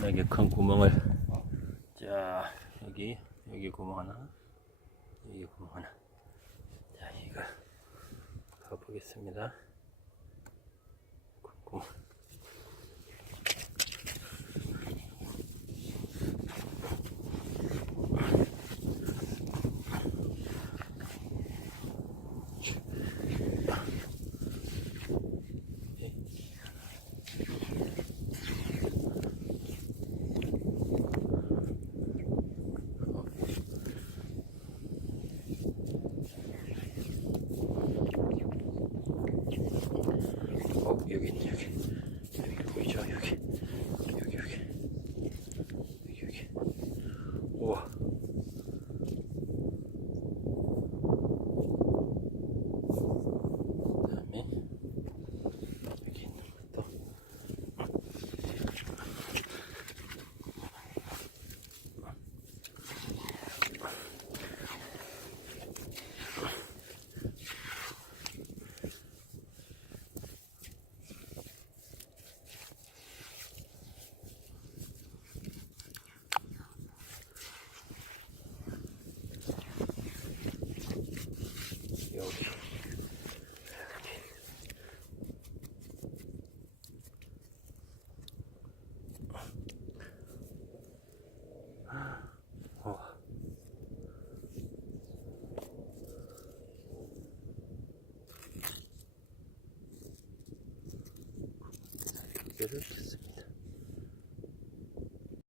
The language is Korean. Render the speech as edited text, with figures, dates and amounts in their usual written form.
엄청나게 큰 구멍을, 자 여기 구멍 하나, 여기 구멍 하나. 자, 이거 가보겠습니다. 구멍. 여기 있네. 여기 보이죠? 여기. 우와. 그다음에 여기 있는 것도. 여기. 이렇게